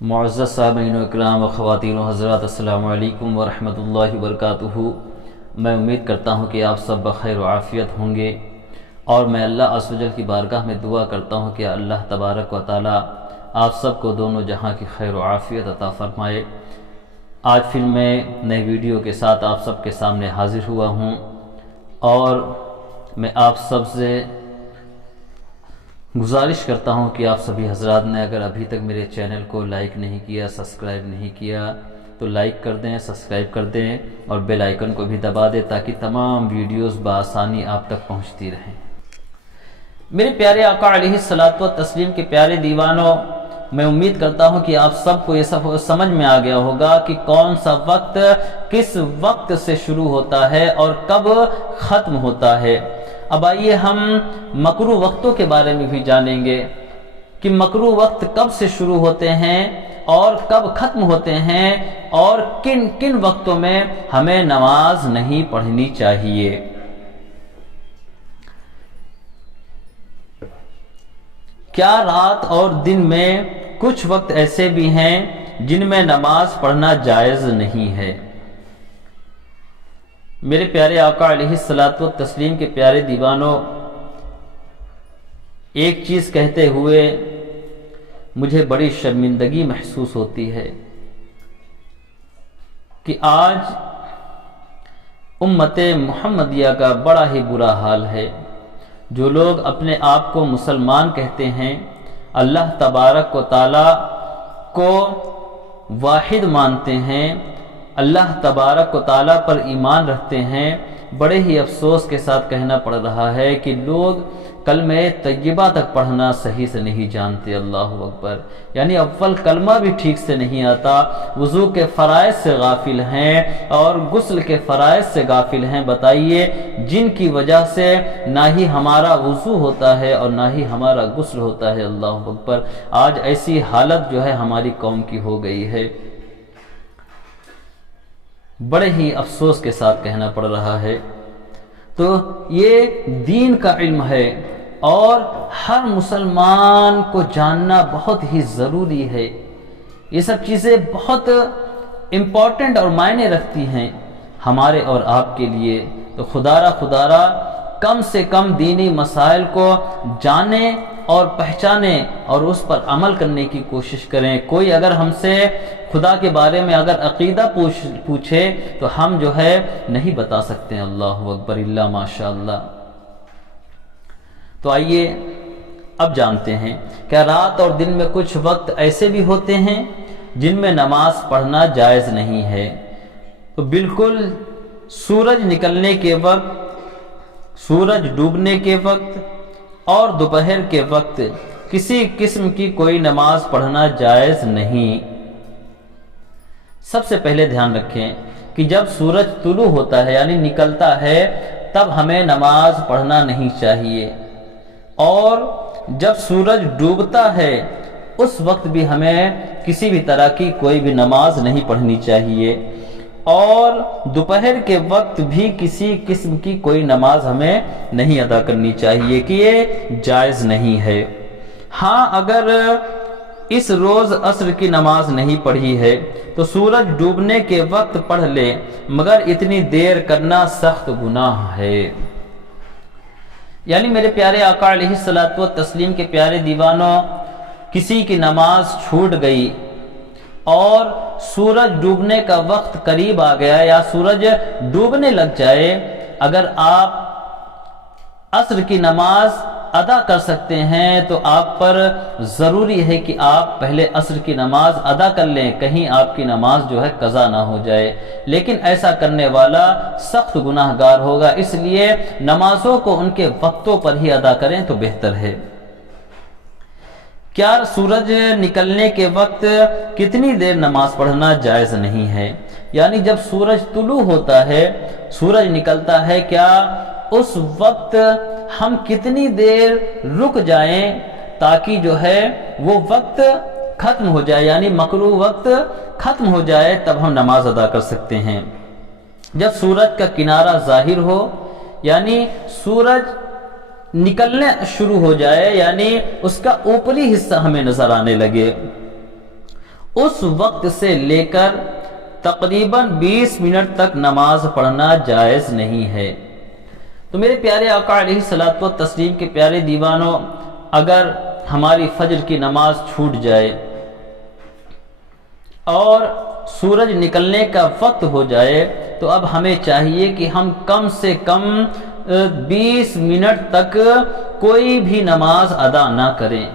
معزز سامعین و اکرام و خواتین و حضرات، السلام علیکم ورحمۃ اللہ وبرکاتہ۔ میں امید کرتا ہوں کہ آپ سب بخیر و عافیت ہوں گے، اور میں اللہ عز و جل کی بارگاہ میں دعا کرتا ہوں کہ اللہ تبارک و تعالی آپ سب کو دونوں جہاں کی خیر و عافیت عطا فرمائے۔ آج پھر میں نئے ویڈیو کے ساتھ آپ سب کے سامنے حاضر ہوا ہوں، اور میں آپ سب سے گزارش کرتا ہوں کہ آپ سبھی حضرات نے اگر ابھی تک میرے چینل کو لائک نہیں کیا، سبسکرائب نہیں کیا تو لائک کر دیں، سبسکرائب کر دیں اور بیل آئیکن کو بھی دبا دیں تاکہ تمام ویڈیوز بآسانی آپ تک پہنچتی رہیں۔ میرے پیارے آقا علیہ الصلوۃ والتسلیم کے پیارے دیوانوں، میں امید کرتا ہوں کہ آپ سب کو یہ سب سمجھ میں آ گیا ہوگا کہ کون سا وقت کس وقت سے شروع ہوتا ہے اور کب ختم ہوتا ہے۔ اب آئیے ہم مکروہ وقتوں کے بارے میں بھی جانیں گے کہ مکروہ وقت کب سے شروع ہوتے ہیں اور کب ختم ہوتے ہیں، اور کن کن وقتوں میں ہمیں نماز نہیں پڑھنی چاہیے۔ کیا رات اور دن میں کچھ وقت ایسے بھی ہیں جن میں نماز پڑھنا جائز نہیں ہے؟ میرے پیارے آقا علیہ الصلوۃ والتسلیم کے پیارے دیوانوں، ایک چیز کہتے ہوئے مجھے بڑی شرمندگی محسوس ہوتی ہے کہ آج امت محمدیہ کا بڑا ہی برا حال ہے۔ جو لوگ اپنے آپ کو مسلمان کہتے ہیں، اللہ تبارک و تعالی کو واحد مانتے ہیں، اللہ تبارک و تعالی پر ایمان رکھتے ہیں، بڑے ہی افسوس کے ساتھ کہنا پڑ رہا ہے کہ لوگ کلمہ طیبہ تک پڑھنا صحیح سے نہیں جانتے۔ اللہ اکبر! یعنی اول کلمہ بھی ٹھیک سے نہیں آتا، وضو کے فرائض سے غافل ہیں اور غسل کے فرائض سے غافل ہیں۔ بتائیے، جن کی وجہ سے نہ ہی ہمارا وضو ہوتا ہے اور نہ ہی ہمارا غسل ہوتا ہے۔ اللہ اکبر! آج ایسی حالت جو ہے ہماری قوم کی ہو گئی ہے، بڑے ہی افسوس کے ساتھ کہنا پڑ رہا ہے۔ تو یہ دین کا علم ہے اور ہر مسلمان کو جاننا بہت ہی ضروری ہے۔ یہ سب چیزیں بہت امپورٹنٹ اور معنی رکھتی ہیں ہمارے اور آپ کے لیے۔ تو خدا کم سے کم دینی مسائل کو جانیں اور پہچانیں اور اس پر عمل کرنے کی کوشش کریں۔ کوئی اگر ہم سے خدا کے بارے میں اگر عقیدہ پوچھے تو ہم جو ہے نہیں بتا سکتے ہیں۔ اللہ اکبر، اللہ ماشاء اللہ۔ تو آئیے اب جانتے ہیں کہ رات اور دن میں کچھ وقت ایسے بھی ہوتے ہیں جن میں نماز پڑھنا جائز نہیں ہے۔ تو بالکل سورج نکلنے کے وقت، سورج ڈوبنے کے وقت اور دوپہر کے وقت کسی قسم کی کوئی نماز پڑھنا جائز نہیں۔ سب سے پہلے دھیان رکھیں کہ جب سورج طلوع ہوتا ہے یعنی نکلتا ہے تب ہمیں نماز پڑھنا نہیں چاہیے، اور جب سورج ڈوبتا ہے اس وقت بھی ہمیں کسی بھی طرح کی کوئی بھی نماز نہیں پڑھنی چاہیے، اور دوپہر کے وقت بھی کسی قسم کی کوئی نماز ہمیں نہیں ادا کرنی چاہیے کہ یہ جائز نہیں ہے۔ ہاں، اگر اس روز عصر کی نماز نہیں پڑھی ہے تو سورج ڈوبنے کے وقت پڑھ لے، مگر اتنی دیر کرنا سخت گناہ ہے۔ یعنی میرے پیارے آقا علیہ الصلوۃ والتسلیم کے پیارے دیوانوں، کسی کی نماز چھوٹ گئی اور سورج ڈوبنے کا وقت قریب آ گیا یا سورج ڈوبنے لگ جائے، اگر آپ عصر کی نماز ادا کر سکتے ہیں تو آپ پر ضروری ہے کہ آپ پہلے عصر کی نماز ادا کر لیں، کہیں آپ کی نماز جو ہے قضا نہ ہو جائے۔ لیکن ایسا کرنے والا سخت گناہ گار ہوگا، اس لیے نمازوں کو ان کے وقتوں پر ہی ادا کریں تو بہتر ہے۔ کیا سورج نکلنے کے وقت کتنی دیر نماز پڑھنا جائز نہیں ہے؟ یعنی جب سورج طلوع ہوتا ہے، سورج نکلتا ہے، کیا اس وقت ہم کتنی دیر رک جائیں تاکہ جو ہے وہ وقت ختم ہو جائے، یعنی مکروہ وقت ختم ہو جائے، تب ہم نماز ادا کر سکتے ہیں۔ جب سورج کا کنارہ ظاہر ہو، یعنی سورج نکلنے شروع ہو جائے، یعنی اس کا اوپری حصہ ہمیں نظر آنے لگے، اس وقت سے لے کر تقریباً 20 منٹ تک نماز پڑھنا جائز نہیں ہے۔ تو میرے پیارے آقا علیہ الصلوۃ والتسلیم کے پیارے دیوانوں، اگر ہماری فجر کی نماز چھوٹ جائے اور سورج نکلنے کا وقت ہو جائے تو اب ہمیں چاہیے کہ ہم کم سے کم 20 منٹ تک کوئی بھی نماز ادا نہ کریں،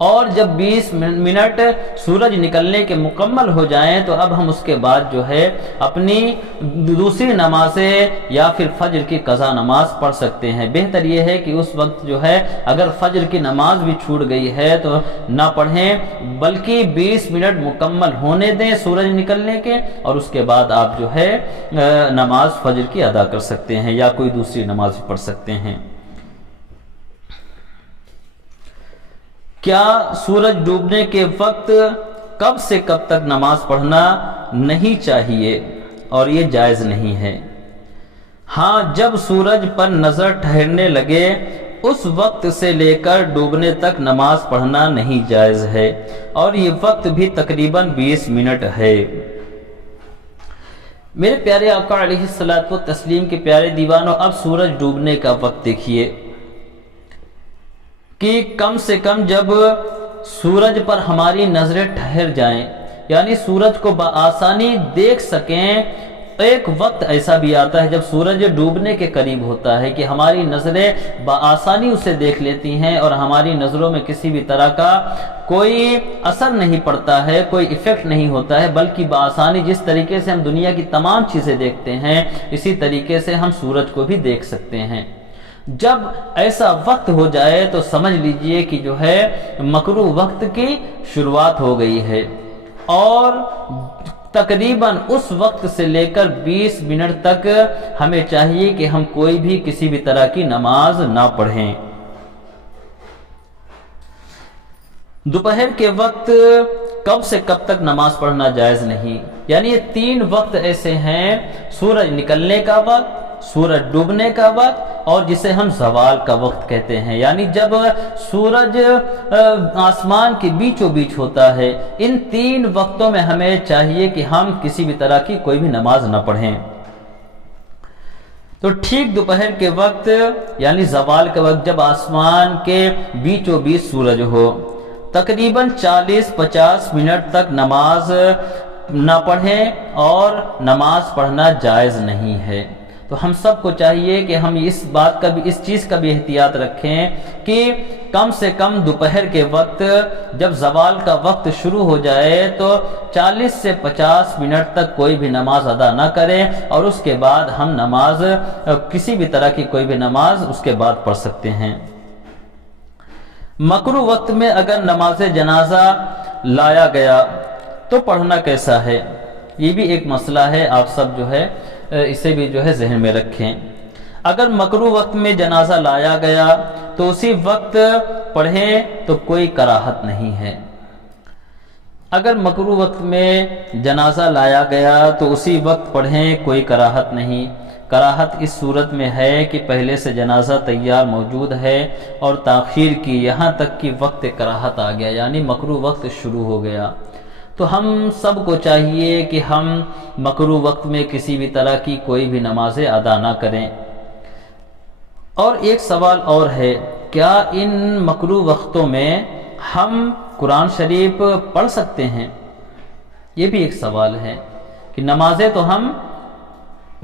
اور جب 20 منٹ سورج نکلنے کے مکمل ہو جائیں تو اب ہم اس کے بعد جو ہے اپنی دوسری نمازیں یا پھر فجر کی قضا نماز پڑھ سکتے ہیں۔ بہتر یہ ہے کہ اس وقت جو ہے اگر فجر کی نماز بھی چھوٹ گئی ہے تو نہ پڑھیں، بلکہ 20 منٹ مکمل ہونے دیں سورج نکلنے کے، اور اس کے بعد آپ جو ہے نماز فجر کی ادا کر سکتے ہیں یا کوئی دوسری نماز بھی پڑھ سکتے ہیں۔ کیا سورج ڈوبنے کے وقت کب سے کب تک نماز پڑھنا نہیں چاہیے اور یہ جائز نہیں ہے؟ ہاں، جب سورج پر نظر ٹھہرنے لگے اس وقت سے لے کر ڈوبنے تک نماز پڑھنا نہیں جائز ہے، اور یہ وقت بھی تقریباً 20 منٹ ہے۔ میرے پیارے آقا علیہ الصلوۃ والتسلیم کے پیارے دیوانوں، اب سورج ڈوبنے کا وقت دیکھیے کہ کم سے کم جب سورج پر ہماری نظریں ٹھہر جائیں، یعنی سورج کو بآسانی دیکھ سکیں۔ ایک وقت ایسا بھی آتا ہے جب سورج ڈوبنے کے قریب ہوتا ہے کہ ہماری نظریں بآسانی اسے دیکھ لیتی ہیں اور ہماری نظروں میں کسی بھی طرح کا کوئی اثر نہیں پڑتا ہے، کوئی ایفیکٹ نہیں ہوتا ہے، بلکہ بآسانی جس طریقے سے ہم دنیا کی تمام چیزیں دیکھتے ہیں اسی طریقے سے ہم سورج کو بھی دیکھ سکتے ہیں۔ جب ایسا وقت ہو جائے تو سمجھ لیجئے کہ جو ہے مکروہ وقت کی شروعات ہو گئی ہے، اور تقریباً اس وقت سے لے کر 20 منٹ تک ہمیں چاہیے کہ ہم کوئی بھی کسی بھی طرح کی نماز نہ پڑھیں۔ دوپہر کے وقت کب سے کب تک نماز پڑھنا جائز نہیں، یعنی یہ 3 وقت ایسے ہیں: سورج نکلنے کا وقت، سورج ڈوبنے کا وقت، اور جسے ہم زوال کا وقت کہتے ہیں، یعنی جب سورج آسمان کے بیچوں بیچ ہوتا ہے۔ ان 3 وقتوں میں ہمیں چاہیے کہ ہم کسی بھی طرح کی کوئی بھی نماز نہ پڑھیں۔ تو ٹھیک دوپہر کے وقت یعنی زوال کا وقت، جب آسمان کے بیچوں بیچ سورج ہو، تقریباً 40-50 منٹ تک نماز نہ پڑھیں، اور نماز پڑھنا جائز نہیں ہے۔ تو ہم سب کو چاہیے کہ ہم اس چیز کا بھی احتیاط رکھیں کہ کم سے کم دوپہر کے وقت جب زوال کا وقت شروع ہو جائے تو 40 سے 50 منٹ تک کوئی بھی نماز ادا نہ کریں، اور اس کے بعد ہم نماز کسی بھی طرح کی کوئی بھی نماز اس کے بعد پڑھ سکتے ہیں۔ مکروہ وقت میں اگر نماز جنازہ لایا گیا تو پڑھنا کیسا ہے؟ یہ بھی ایک مسئلہ ہے، آپ سب جو ہے اسے بھی جو ہے ذہن میں رکھیں۔ اگر مکروہ وقت میں جنازہ لایا گیا تو اسی وقت پڑھیں تو کوئی کراہت نہیں ہے۔ اگر مکروہ وقت میں جنازہ لایا گیا تو اسی وقت پڑھیں، کوئی کراہت نہیں۔ کراہت اس صورت میں ہے کہ پہلے سے جنازہ تیار موجود ہے اور تاخیر کی، یہاں تک کہ وقت کراہت آ گیا، یعنی مکروہ وقت شروع ہو گیا۔ تو ہم سب کو چاہیے کہ ہم مکروہ وقت میں کسی بھی طرح کی کوئی بھی نمازیں ادا نہ کریں۔ اور ایک سوال اور ہے، کیا ان مکروہ وقتوں میں ہم قرآن شریف پڑھ سکتے ہیں؟ یہ بھی ایک سوال ہے کہ نمازیں تو ہم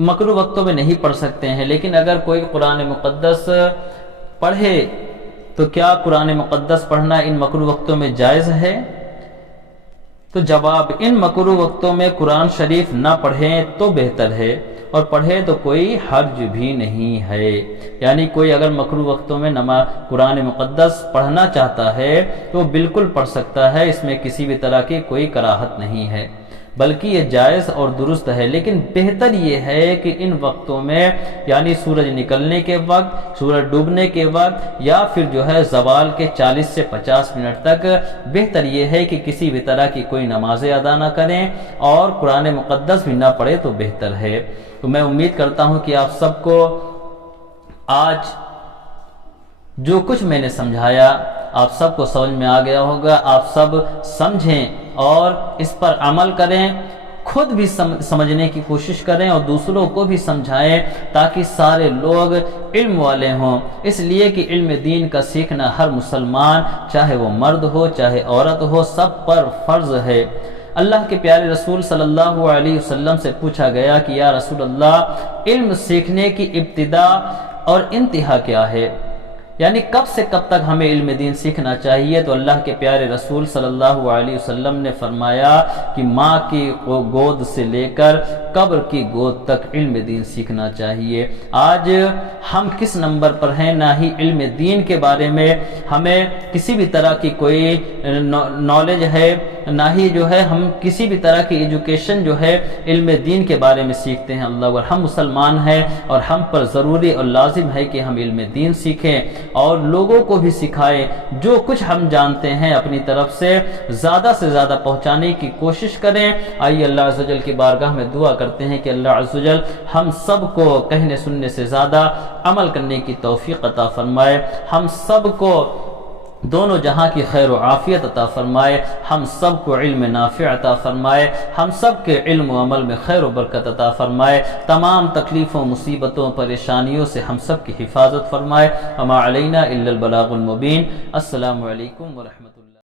مکروہ وقتوں میں نہیں پڑھ سکتے ہیں، لیکن اگر کوئی قرآن مقدس پڑھے تو کیا قرآن مقدس پڑھنا ان مکروہ وقتوں میں جائز ہے؟ تو جواب، ان مکروہ وقتوں میں قرآن شریف نہ پڑھیں تو بہتر ہے، اور پڑھے تو کوئی حرج بھی نہیں ہے۔ یعنی کوئی اگر مکروہ وقتوں میں قرآن مقدس پڑھنا چاہتا ہے تو بالکل پڑھ سکتا ہے، اس میں کسی بھی طرح کی کوئی کراہت نہیں ہے، بلکہ یہ جائز اور درست ہے۔ لیکن بہتر یہ ہے کہ ان وقتوں میں یعنی سورج نکلنے کے وقت، سورج ڈوبنے کے وقت، یا پھر جو ہے زوال کے 40 سے 50 منٹ تک، بہتر یہ ہے کہ کسی بھی طرح کی کوئی نمازیں ادا نہ کریں اور قرآن مقدس بھی نہ پڑھے تو بہتر ہے۔ تو میں امید کرتا ہوں کہ آپ سب کو آج جو کچھ میں نے سمجھایا آپ سب کو سمجھ میں آ گیا ہوگا، آپ سب سمجھیں اور اس پر عمل کریں، خود بھی سمجھنے کی کوشش کریں اور دوسروں کو بھی سمجھائیں تاکہ سارے لوگ علم والے ہوں، اس لیے کہ علم دین کا سیکھنا ہر مسلمان، چاہے وہ مرد ہو چاہے عورت ہو، سب پر فرض ہے۔ اللہ کے پیارے رسول صلی اللہ علیہ وسلم سے پوچھا گیا کہ یا رسول اللہ، علم سیکھنے کی ابتدا اور انتہا کیا ہے؟ یعنی کب سے کب تک ہمیں علم دین سیکھنا چاہیے؟ تو اللہ کے پیارے رسول صلی اللہ علیہ وسلم نے فرمایا کہ ماں کی گود سے لے کر قبر کی گود تک علم دین سیکھنا چاہیے۔ آج ہم کس نمبر پر ہیں؟ نہ ہی علم دین کے بارے میں ہمیں کسی بھی طرح کی کوئی نالج ہے، نہ ہی جو ہے ہم کسی بھی طرح کی ایجوکیشن جو ہے علم دین کے بارے میں سیکھتے ہیں۔ اللہ اکبر، ہم مسلمان ہیں اور ہم پر ضروری اور لازم ہے کہ ہم علم دین سیکھیں اور لوگوں کو بھی سکھائیں۔ جو کچھ ہم جانتے ہیں اپنی طرف سے زیادہ پہنچانے کی کوشش کریں۔ آئیے اللہ عز و جل کی بارگاہ میں دعا کرتے ہیں کہ اللہ عز و جل ہم سب کو کہنے سننے سے زیادہ عمل کرنے کی توفیق عطا فرمائے، ہم سب کو دونوں جہاں کی خیر و عافیت عطا فرمائے، ہم سب کو علم نافع عطا فرمائے، ہم سب کے علم و عمل میں خیر و برکت عطا فرمائے، تمام تکلیفوں، مصیبتوں، پریشانیوں سے ہم سب کی حفاظت فرمائے۔ وما علینا الا البلاغ المبین۔ السلام علیکم ورحمۃ اللہ۔